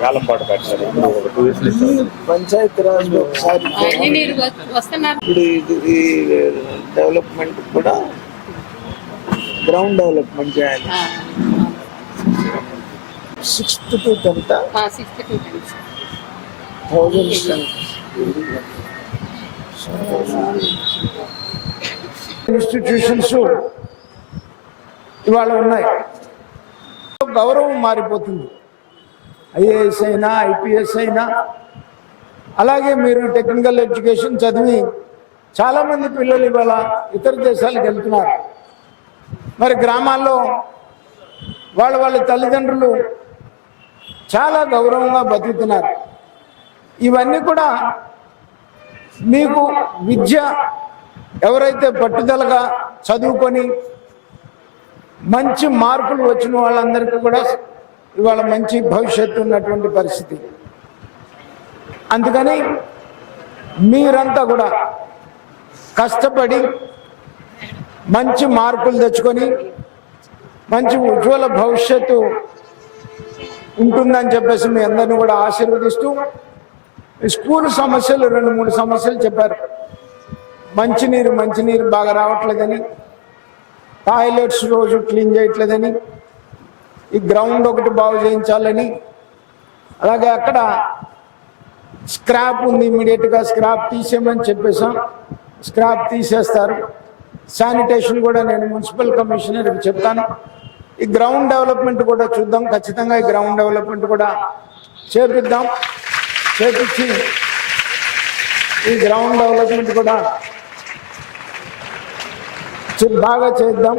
వేలంపాటు పెట్టారు. ఇప్పుడు ఒక 2 years పంచాయతీ రాజ్ ఒకసారి ఇప్పుడు ఇది డెవలప్మెంట్ కూడా గ్రౌండ్ డెవలప్మెంట్ చేయాలి. 6th to 10th 1000 ఇన్స్టిట్యూషన్స్ ఇవాళ ఉన్నాయి. గౌరవం మారిపోతుంది. ఐఏఎస్ అయినా ఐపీఎస్ అయినా అలాగే మీరు టెక్నికల్ ఎడ్యుకేషన్ చదివి చాలామంది పిల్లలు ఇవాళ ఇతర దేశాలకు వెళ్తున్నారు. మరి గ్రామాల్లో వాళ్ళ తల్లిదండ్రులు చాలా గౌరవంగా బతుకుతున్నారు. ఇవన్నీ కూడా మీకు విద్య ఎవరైతే పట్టుదలగా చదువుకొని మంచి మార్కులు వచ్చిన వాళ్ళందరికీ కూడా ఇవాళ మంచి భవిష్యత్తు ఉన్నటువంటి పరిస్థితి. అందుకని మీరంతా కూడా కష్టపడి మంచి మార్కులు తెచ్చుకొని మంచి ఉజ్వల భవిష్యత్తు ఉంటుందని చెప్పేసి మీ అందరిని కూడా ఆశీర్వదిస్తూ, స్కూల్ సమస్యలు 2-3 సమస్యలు చెప్పారు. మంచినీరు బాగా రావట్లేదని, టాయిలెట్స్ రోజు క్లీన్ చేయట్లేదని, ఈ గ్రౌండ్ ఒకటి బాగు చేయించాలని, అలాగే అక్కడ స్క్రాప్ ఉంది, ఇమీడియట్గా స్క్రాప్ తీసేయమని చెప్పేసాం. స్క్రాప్ తీసేస్తారు. శానిటేషన్ కూడా నేను మున్సిపల్ కమిషనర్కి చెప్తాను. ఈ గ్రౌండ్ డెవలప్మెంట్ కూడా చూద్దాం. ఖచ్చితంగా ఈ గ్రౌండ్ డెవలప్మెంట్ కూడా చేపించి ఈ గ్రౌండ్ డెవలప్మెంట్ కూడా బాగా చేద్దాం.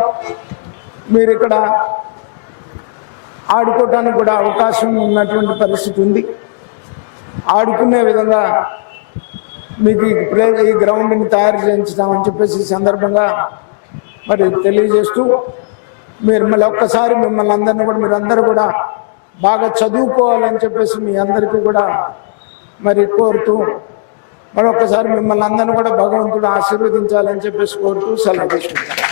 మీరు ఇక్కడ ఆడుకోవటానికి కూడా అవకాశం ఉన్నటువంటి పరిస్థితి ఉంది. ఆడుకునే విధంగా మీకు ఈ గ్రౌండ్ని తయారు చేయించుతామని చెప్పేసి ఈ సందర్భంగా మరి తెలియజేస్తూ, మీరు మళ్ళీ ఒక్కసారి మిమ్మల్ని అందరినీ కూడా మీరందరూ కూడా బాగా చదువుకోవాలని చెప్పేసి మీ అందరికీ కూడా మరి కోరుతూ, మరొకసారి మిమ్మల్ని అందరినీ కూడా భగవంతుడు ఆశీర్వదించాలని చెప్పేసి కోరుతూ సెలవు తీసుకుంటాను.